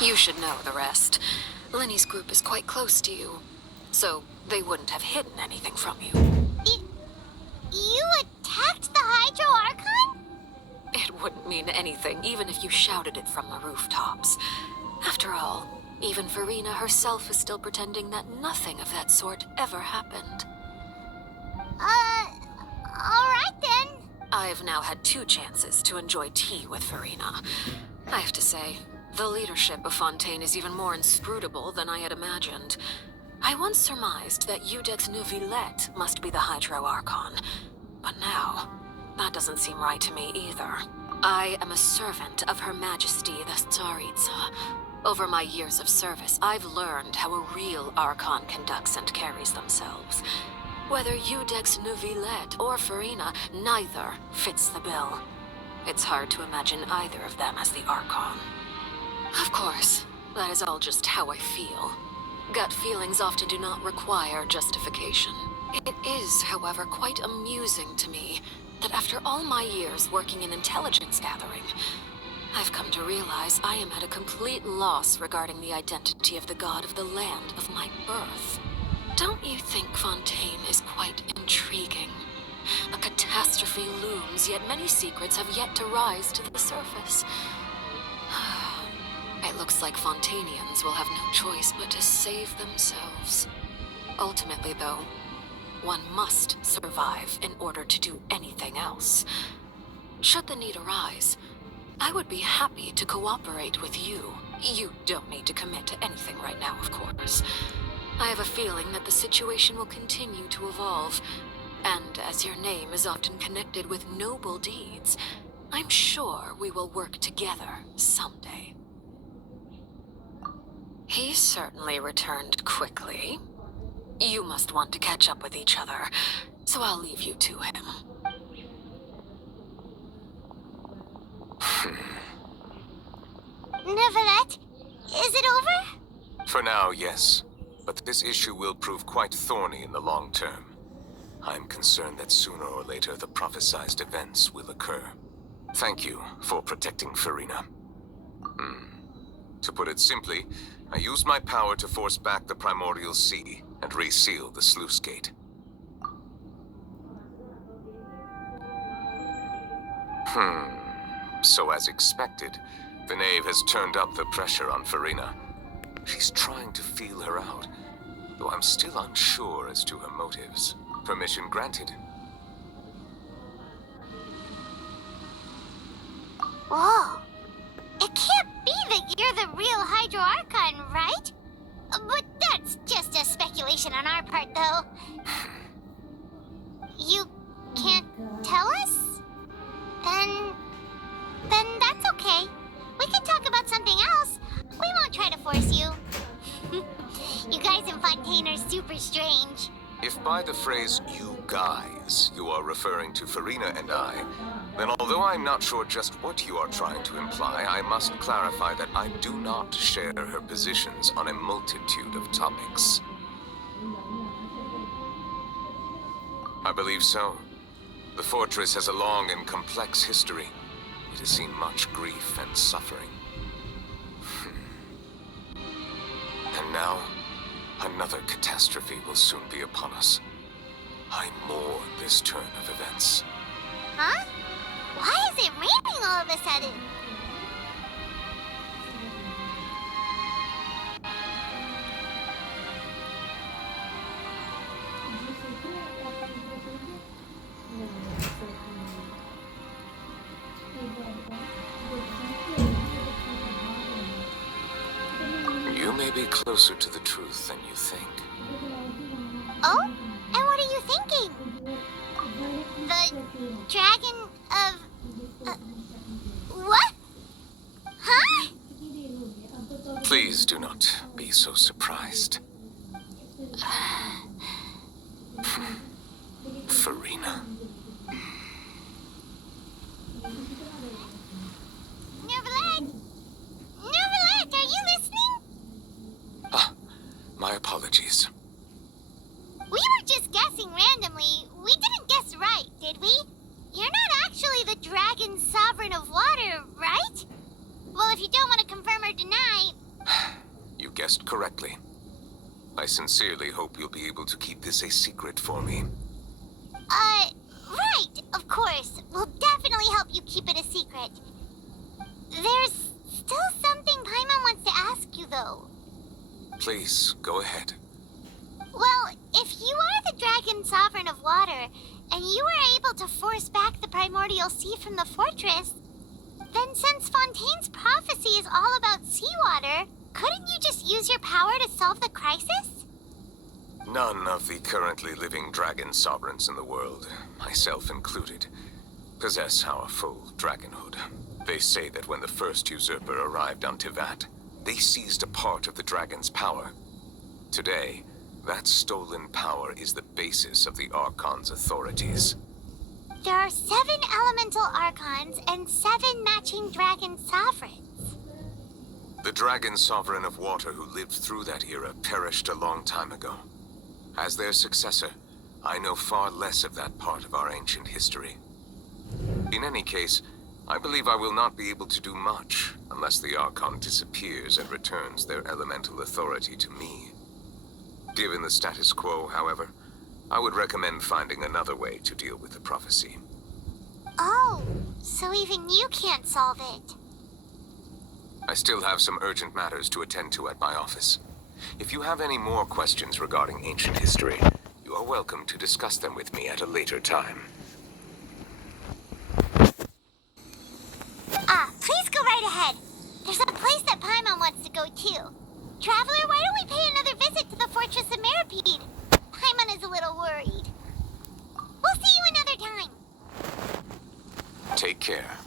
You should know the rest. Lenny's group is quite close to you, so they wouldn't have hidden anything from you. You attacked the Hydro Archon? It wouldn't mean anything, even if you shouted it from the rooftops. After all, even Farina herself is still pretending that nothing of that sort ever happened. Alright then. I've now had 2 chances to enjoy tea with Farina. I have to say, the leadership of Fontaine is even more inscrutable than I had imagined. I once surmised that Iudex Neuvillette must be the Hydro Archon, but now, that doesn't seem right to me either. I am a servant of Her Majesty the Tsaritsa. Over my years of service, I've learned how a real Archon conducts and carries themselves. Whether Iudex Neuvillette or Farina, neither fits the bill. It's hard to imagine either of them as the Archon. Of course, that is all just how I feel. Gut feelings often do not require justification. It is, however, quite amusing to me that after all my years working in intelligence gathering, I've come to realize I am at a complete loss regarding the identity of the god of the land of my birth. Don't you think Fontaine is quite intriguing? A catastrophe looms, yet many secrets have yet to rise to the surface. It looks like Fontainians will have no choice but to save themselves. Ultimately, though, one must survive in order to do anything else. Should the need arise, I would be happy to cooperate with you. You don't need to commit to anything right now, of course. I have a feeling that the situation will continue to evolve, and as your name is often connected with noble deeds, I'm sure we will work together someday. He certainly returned quickly. You must want to catch up with each other, so I'll leave you to him. Neuvillette, is it over? For now, yes. But this issue will prove quite thorny in the long term. I'm concerned that sooner or later the prophesized events will occur. Thank you for protecting Farina. To put it simply, I used my power to force back the Primordial Sea and reseal the sluice gate. So as expected, the Knave has turned up the pressure on Farina. She's trying to feel her out, though I'm still unsure as to her motives. Permission granted. Whoa. It can't be that you're the real Hydro Archon, right? But that's just a speculation on our part, though. You can't tell us? Then that's okay. We can talk about something else. We won't try to force you. You guys in Fontaine are super strange. If by the phrase, "you guys," you are referring to Farina and I, then although I'm not sure just what you are trying to imply, I must clarify that I do not share her positions on a multitude of topics. I believe so. The fortress has a long and complex history. It has seen much grief and suffering. And now, another catastrophe will soon be upon us. I mourn this turn of events. Huh? Why is it raining all of a sudden? You may be closer to the truth than you think. Oh? And what are you thinking? The dragon of... what? Huh? Please do not be so surprised. Farina. Neuvillette! Neuvillette, are you listening? My apologies. We were just guessing randomly. We didn't guess right, did we? You're not actually the dragon sovereign of water, right? Well, if you don't want to confirm or deny, guessed correctly. I sincerely hope you'll be able to keep this a secret for me. Right, of course. We'll definitely help you keep it a secret. There's still something Paimon wants to ask you, though. Please, go ahead. Well, if you are the Dragon Sovereign of Water, and you were able to force back the primordial sea from the fortress, then since Fontaine's prophecy is all about seawater, couldn't you just use your power to solve the crisis? None of the currently living dragon sovereigns in the world, myself included, possess our full dragonhood. They say that when the first usurper arrived on Tivat, they seized a part of the dragon's power. Today, that stolen power is the basis of the Archon's authorities. There are 7 elemental archons and 7 matching dragon sovereigns. The dragon sovereign of water who lived through that era perished a long time ago. As their successor, I know far less of that part of our ancient history. In any case, I believe I will not be able to do much unless the Archon disappears and returns their elemental authority to me. Given the status quo, however, I would recommend finding another way to deal with the prophecy. Oh, so even you can't solve it. I still have some urgent matters to attend to at my office. If you have any more questions regarding ancient history, you are welcome to discuss them with me at a later time. Please go right ahead. There's a place that Paimon wants to go too. Traveler, why don't we pay another visit to the Fortress of Meripede? Paimon is a little worried. We'll see you another time. Take care.